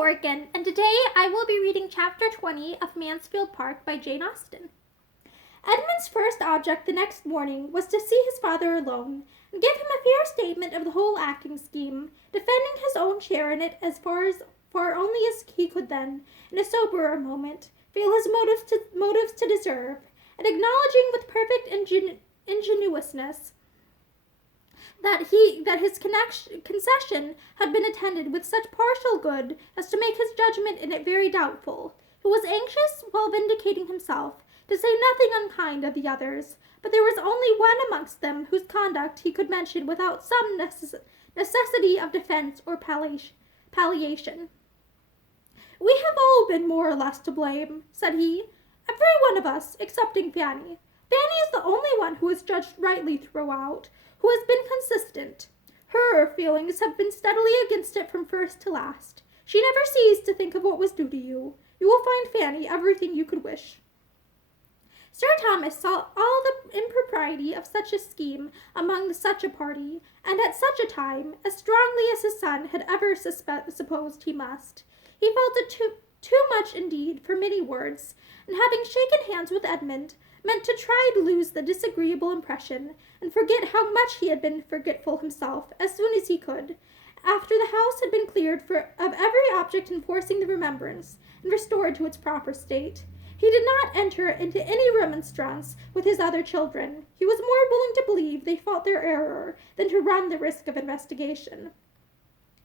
Morgan, and today I will be reading Chapter 20 of Mansfield Park by Jane Austen. Edmund's first object the next morning was to see his father alone, and give him a fair statement of the whole acting scheme, defending his own share in it as far only as he could then, in a soberer moment, feel his motives to deserve, and acknowledging with perfect ingenuousness that his concession had been attended with such partial good as to make his judgment in it very doubtful. He was anxious, while vindicating himself, to say nothing unkind of the others, but there was only one amongst them whose conduct he could mention without some necessity of defense or palliation. "We have all been more or less to blame," said he, "every one of us, excepting Fanny. Fanny is the only one who has judged rightly throughout, who has been consistent. Her feelings have been steadily against it from first to last. She never ceased to think of what was due to you. You will find Fanny everything you could wish." Sir Thomas saw all the impropriety of such a scheme among such a party, and at such a time, as strongly as his son had ever supposed he must. He felt it too much indeed for many words, and having shaken hands with Edmund, meant to try to lose the disagreeable impression, and forget how much he had been forgetful himself as soon as he could, after the house had been cleared of every object enforcing the remembrance, and restored to its proper state. He did not enter into any remonstrance with his other children. He was more willing to believe they felt their error than to run the risk of investigation.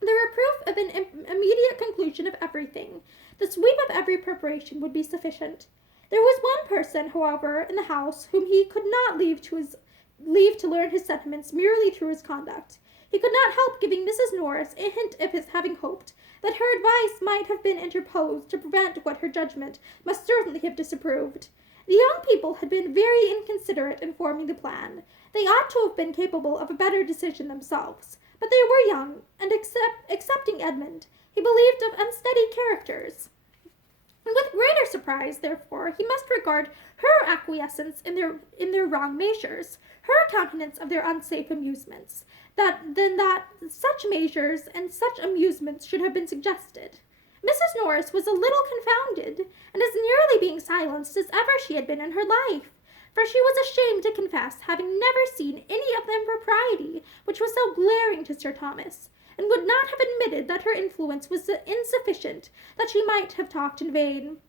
The reproof of an immediate conclusion of everything, the sweep of every preparation, would be sufficient. There was one person, however, in the house whom he could not leave to learn his sentiments merely through his conduct. He could not help giving Mrs. Norris a hint of his having hoped that her advice might have been interposed to prevent what her judgment must certainly have disapproved. The young people had been very inconsiderate in forming the plan. They ought to have been capable of a better decision themselves, but they were young, and excepting Edmund, he believed of unsteady characters. And with greater surprise, therefore, he must regard her acquiescence in their wrong measures, her countenance of their unsafe amusements, than that such measures and such amusements should have been suggested. Mrs. Norris was a little confounded, and as nearly being silenced as ever she had been in her life, for she was ashamed to confess having never seen any of the impropriety which was so glaring to Sir Thomas, and would not have admitted that her influence was insufficient, that she might have talked in vain.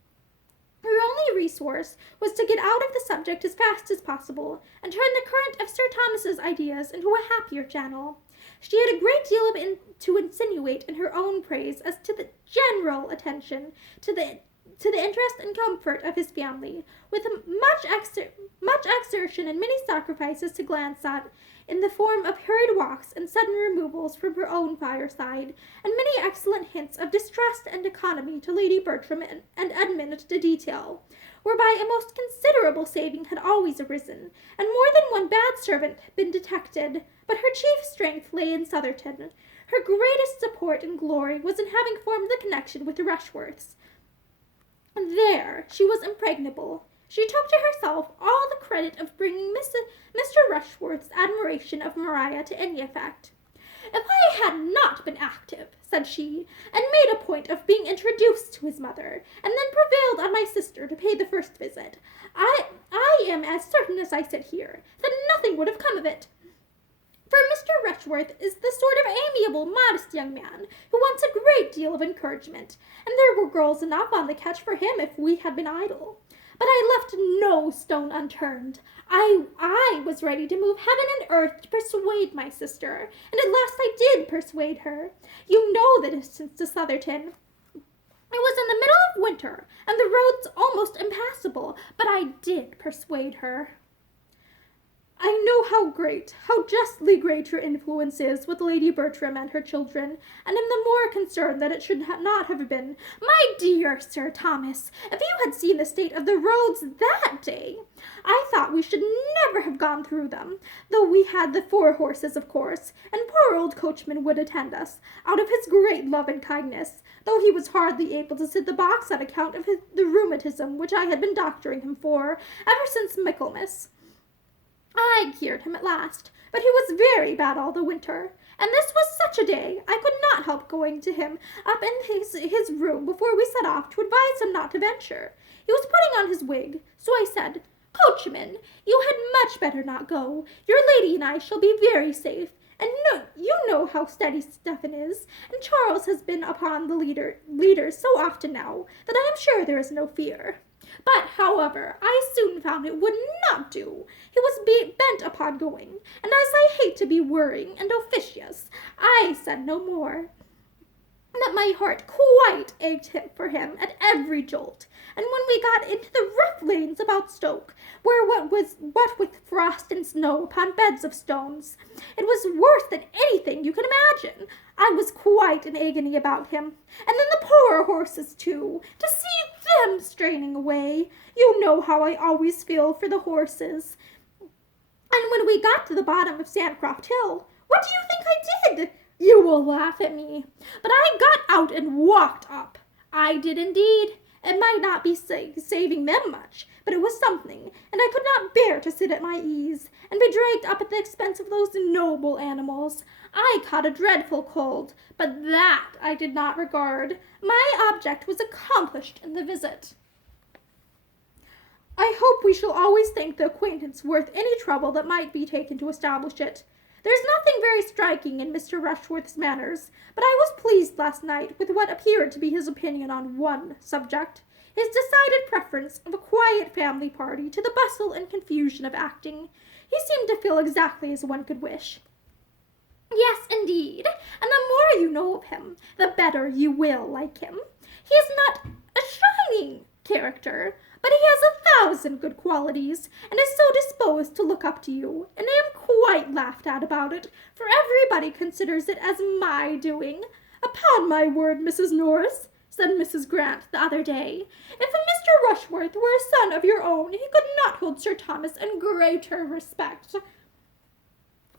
Her only resource was to get out of the subject as fast as possible, and turn the current of Sir Thomas's ideas into a happier channel. She had a great deal to insinuate in her own praise as to the general attention to the interest and comfort of his family, with much exertion and many sacrifices to glance at, in the form of hurried walks and sudden removals from her own fireside, and many excellent hints of distrust and economy to Lady Bertram and Edmund to detail, whereby a most considerable saving had always arisen, and more than one bad servant had been detected. But her chief strength lay in Sotherton. Her greatest support and glory was in having formed the connection with the Rushworths. There she was impregnable. She took to herself all the credit of bringing Mr. Rushworth's admiration of Maria to any effect. "If I had not been active," said she, "and made a point of being introduced to his mother, and then prevailed on my sister to pay the first visit, I am as certain as I sit here, that nothing would have come of it. For Mr. Rushworth is the sort of amiable, modest young man who wants a great deal of encouragement, and there were girls enough on the catch for him if we had been idle. But I left no stone unturned. I was ready to move heaven and earth to persuade my sister, and at last I did persuade her. You know the distance to Sotherton. It was in the middle of winter, and the roads almost impassable, but I did persuade her." "I know how justly great your influence is with Lady Bertram and her children, and am the more concerned that it should not have been." "My dear Sir Thomas, if you had seen the state of the roads that day! I thought we should never have gone through them, though we had the 4 horses, of course, and poor old coachman would attend us, out of his great love and kindness, though he was hardly able to sit the box on account of the rheumatism which I had been doctoring him for ever since Michaelmas. I cured him at last, but he was very bad all the winter, And this was such a day, I could not help going to him up in his room before we set off to advise him not to venture. He was putting on his wig, so I said, "Coachman, you had much better not go. Your lady and I shall be very safe. And you know how steady Stephen is, and Charles has been upon the leaders so often now that I am sure there is no fear." But, however, I soon found it would not do. He was bent upon going, and as I hate to be worrying and officious, I said no more. That my heart quite ached for him at every jolt, and when we got into the rough lanes about Stoke, where what with frost and snow upon beds of stones, it was worse than anything you can imagine. I was quite in agony about him, and then the poor horses too, to see them straining away. You know how I always feel for the horses. And when we got to the bottom of Sandcroft Hill, what do you think I did? You will laugh at me, but I got out and walked up. I did indeed. It might not be saving them much, but it was something, and I could not bear to sit at my ease, and be dragged up at the expense of those noble animals. I caught a dreadful cold, but that I did not regard. My object was accomplished in the visit. I hope we shall always think the acquaintance worth any trouble that might be taken to establish it. There is nothing very striking in Mr. Rushworth's manners, but I was pleased last night with what appeared to be his opinion on one subject, his decided preference of a quiet family party to the bustle and confusion of acting. He seemed to feel exactly as one could wish. Yes, indeed, and the more you know of him, the better you will like him. He is not a shining character, but he has 1,000 good qualities, and is so disposed to look up to you, and I am quite laughed at about it, for everybody considers it as my doing. Upon my word, Mrs. Norris, said Mrs. Grant the other day, if a Mr. Rushworth were a son of your own, he could not hold Sir Thomas in greater respect.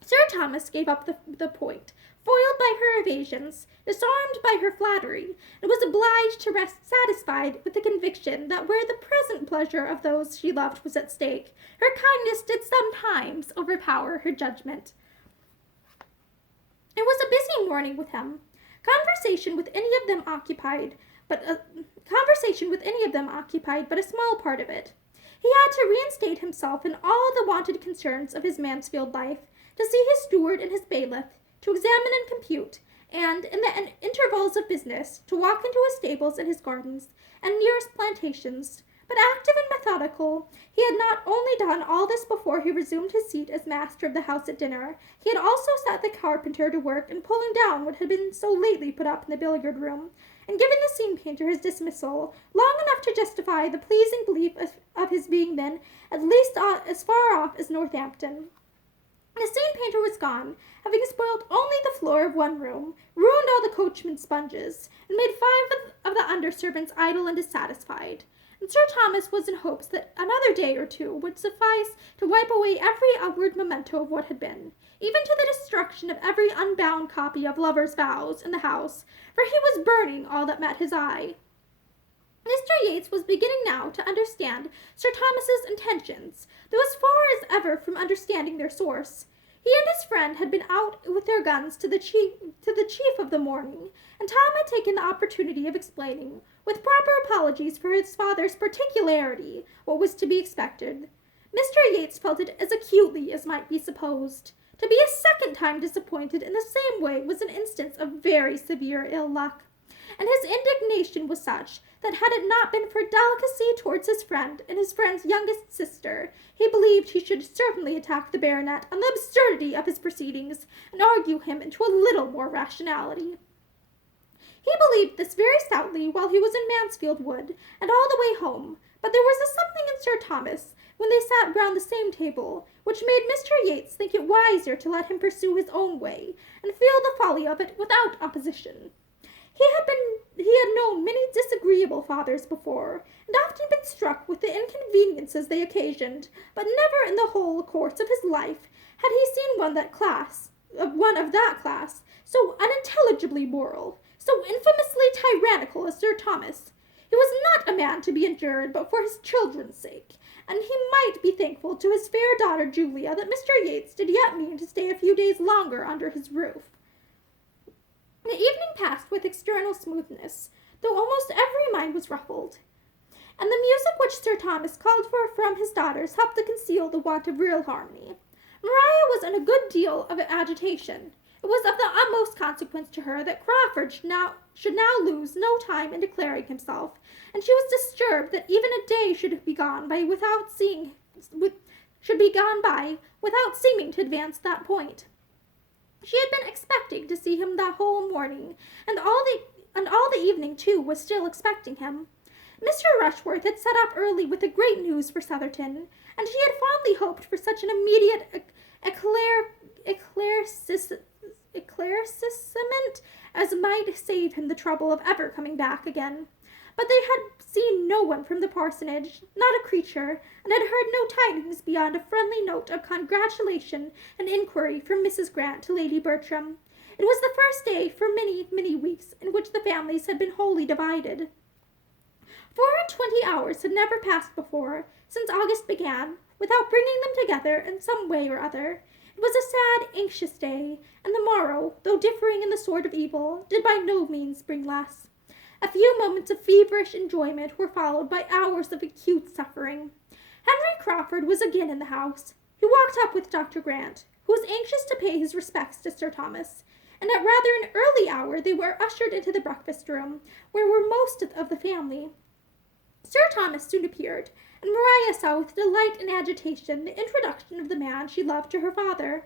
Sir Thomas gave up the point, foiled by her evasions, disarmed by her flattery, and was obliged to rest satisfied with the conviction that where the present pleasure of those she loved was at stake, her kindness did sometimes overpower her judgment. It was a busy morning with him. Conversation with any of them occupied but a small part of it. He had to reinstate himself in all the wonted concerns of his Mansfield life, to see his steward and his bailiff, to examine and compute, and, in the intervals of business, to walk into his stables and his gardens, and nearest plantations. But active and methodical, he had not only done all this before he resumed his seat as master of the house at dinner, he had also set the carpenter to work in pulling down what had been so lately put up in the billiard-room, and given the scene painter his dismissal, long enough to justify the pleasing belief of his being then at least as far off as Northampton. The scene painter was gone, having spoilt only the floor of one room, ruined all the coachman's sponges, and made 5 of the under-servants idle and dissatisfied. And Sir Thomas was in hopes that another day or two would suffice to wipe away every outward memento of what had been, even to the destruction of every unbound copy of Lovers' Vows in the house, for he was burning all that met his eye. Mr. Yates was beginning now to understand Sir Thomas's intentions, though as far as ever from understanding their source. He and his friend had been out with their guns to the chief of the morning, and Tom had taken the opportunity of explaining, with proper apologies for his father's particularity, what was to be expected. Mr. Yates felt it as acutely as might be supposed. To be a second time disappointed in the same way was an instance of very severe ill luck, and his indignation was such that had it not been for delicacy towards his friend and his friend's youngest sister, he believed he should certainly attack the baronet on the absurdity of his proceedings and argue him into a little more rationality. He believed this very stoutly while he was in Mansfield Wood and all the way home, but there was a something in Sir Thomas, when they sat round the same table, which made Mr. Yates think it wiser to let him pursue his own way, and feel the folly of it without opposition. He had known many disagreeable fathers before, and often been struck with the inconveniences they occasioned, but never in the whole course of his life had he seen one of that class, so unintelligibly moral, so infamously tyrannical as Sir Thomas. He was not a man to be endured but for his children's sake, and he might be thankful to his fair daughter Julia that Mr. Yates did yet mean to stay a few days longer under his roof. The evening passed with external smoothness, though almost every mind was ruffled, and the music which Sir Thomas called for from his daughters helped to conceal the want of real harmony. Maria was in a good deal of agitation. It was of the utmost consequence to her that Crawford should now lose no time in declaring himself, and she was disturbed that even a day should be gone by without seeming to advance that point. She had been expecting to see him the whole morning, and all the evening too was still expecting him. Mr. Rushworth had set up early with the great news for Southerton, and she had fondly hoped for such an immediate eclaircissement as might save him the trouble of ever coming back again. But they had seen no one from the parsonage, not a creature, and had heard no tidings beyond a friendly note of congratulation and inquiry from Mrs. Grant to Lady Bertram. It was the first day for many, many weeks in which the families had been wholly divided. 24 hours had never passed before, since August began, without bringing them together in some way or other. It was a sad, anxious day, and the morrow, though differing in the sort of evil, did by no means bring less. A few moments of feverish enjoyment were followed by hours of acute suffering. Henry Crawford was again in the house. He walked up with Dr. Grant, who was anxious to pay his respects to Sir Thomas, and at rather an early hour they were ushered into the breakfast-room, where were most of the family. Sir Thomas soon appeared, and Maria saw with delight and agitation the introduction of the man she loved to her father.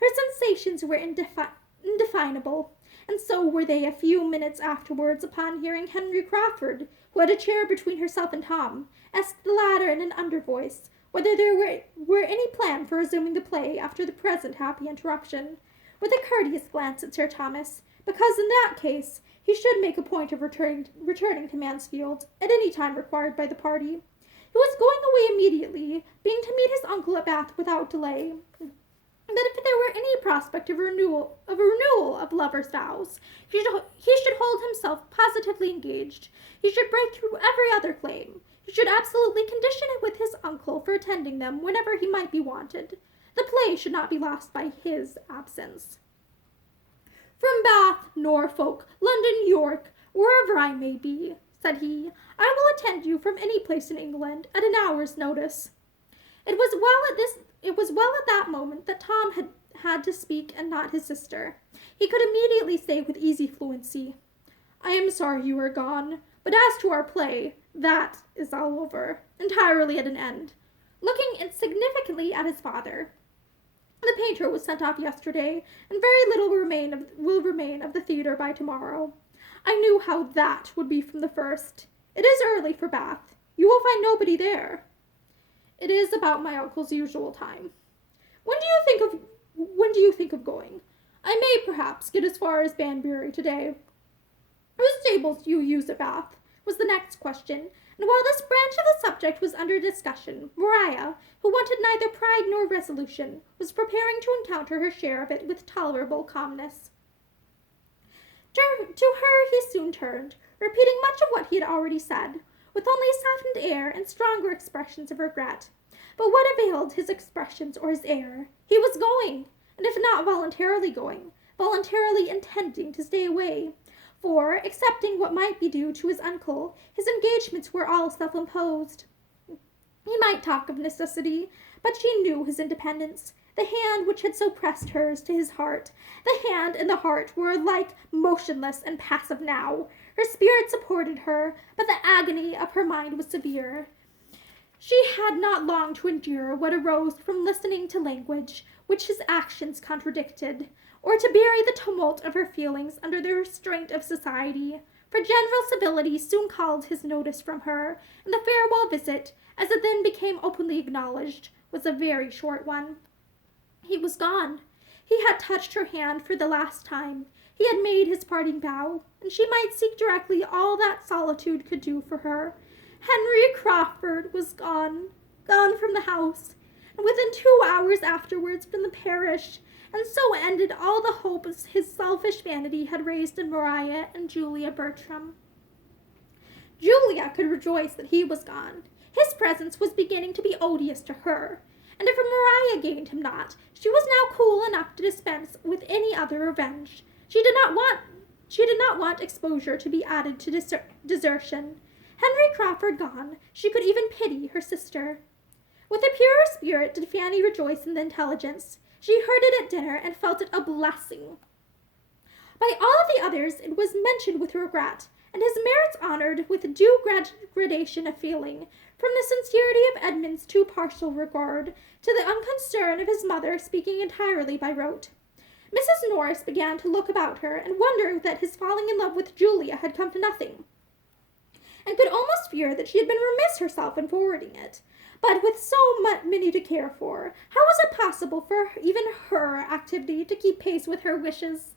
Her sensations were indefinable, and so were they a few minutes afterwards upon hearing Henry Crawford, who had a chair between herself and Tom, ask the latter in an under voice whether there were any plan for resuming the play after the present happy interruption, with a courteous glance at Sir Thomas, because in that case he should make a point of returning to Mansfield at any time required by the party. He was going away immediately, being to meet his uncle at Bath without delay. But if there were any prospect of a renewal of lovers' vows, he should hold himself positively engaged. He should break through every other claim. He should absolutely condition it with his uncle for attending them whenever he might be wanted. The play should not be lost by his absence. From Bath, Norfolk, London, York, wherever I may be, said he, I will attend you from any place in England at an hour's notice. It was well at that moment that Tom had to speak and not his sister. He could immediately say with easy fluency, I am sorry you are gone, but as to our play, that is all over, entirely at an end. Looking insignificantly at his father, the painter was sent off yesterday, and very little will remain of the theatre by tomorrow. I knew how that would be from the first. It is early for Bath. You will find nobody there. It is about my uncle's usual time. When do you think of going? I may perhaps get as far as Banbury today. Whose stables do you use at Bath? Was the next question, and while this branch of the subject was under discussion, Maria, who wanted neither pride nor resolution, was preparing to encounter her share of it with tolerable calmness. To her he soon turned, repeating much of what he had already said, with only a softened air and stronger expressions of regret. But what availed his expressions or his air? He was going, and if not voluntarily going, voluntarily intending to stay away, for, excepting what might be due to his uncle, his engagements were all self-imposed. He might talk of necessity, but she knew his independence. The hand which had so pressed hers to his heart, the hand and the heart were alike motionless and passive now. Her spirit supported her, but the agony of her mind was severe. She had not long to endure what arose from listening to language which his actions contradicted, or to bury the tumult of her feelings under the restraint of society, for general civility soon called his notice from her, and the farewell visit, as it then became openly acknowledged, was a very short one. He was gone. He had touched her hand for the last time. He had made his parting bow, and she might seek directly all that solitude could do for her. Henry Crawford was gone from the house, and within 2 hours afterwards from the parish, and so ended all the hopes his selfish vanity had raised in Maria and Julia Bertram. Julia could rejoice that he was gone. His presence was beginning to be odious to her, and if Maria gained him not, she was now cool enough to dispense with any other revenge. She did not want She did not want exposure to be added to desertion. Henry Crawford gone, she could even pity her sister. With a purer spirit did Fanny rejoice in the intelligence. She heard it at dinner and felt it a blessing. By all of the others it was mentioned with regret, and his merits honored with due gradation of feeling, from the sincerity of Edmund's too partial regard to the unconcern of his mother speaking entirely by rote. Mrs. Norris began to look about her and wonder that his falling in love with Julia had come to nothing, and could almost fear that she had been remiss herself in forwarding it. But with so many to care for, how was it possible for even her activity to keep pace with her wishes?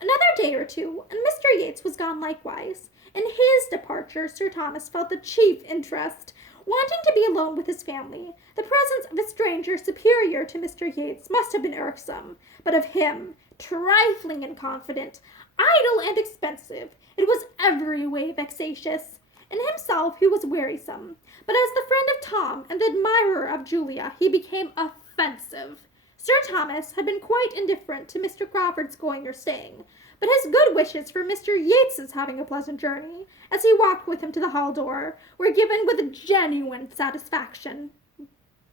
Another day or two, and Mr. Yates was gone likewise. In his departure, Sir Thomas felt the chief interest, wanting to be alone with his family. The presence of a stranger superior to Mr. Yates must have been irksome, but of him, trifling and confident, idle and expensive, it was every way vexatious. In himself he was wearisome, but as the friend of Tom and the admirer of Julia, he became offensive. Sir Thomas had been quite indifferent to Mr. Crawford's going or staying, but his good wishes for Mr. Yates's having a pleasant journey, as he walked with him to the hall door, were given with genuine satisfaction.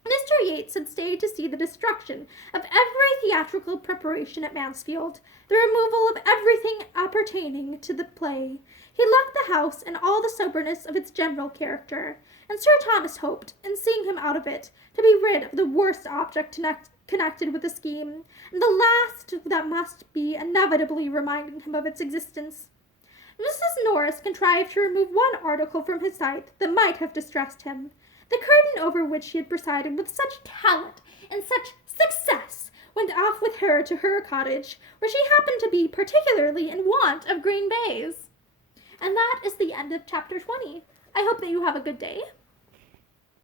Mr. Yates had stayed to see the destruction of every theatrical preparation at Mansfield, the removal of everything appertaining to the play. He left the house in all the soberness of its general character, and Sir Thomas hoped, in seeing him out of it, to be rid of the worst object connected with the scheme, and the last that must be inevitably reminding him of its existence. Mrs. Norris contrived to remove one article from his sight that might have distressed him. The curtain over which she had presided with such talent and such success went off with her to her cottage, where she happened to be particularly in want of green baize. And that is the end of chapter 20. I hope that you have a good day.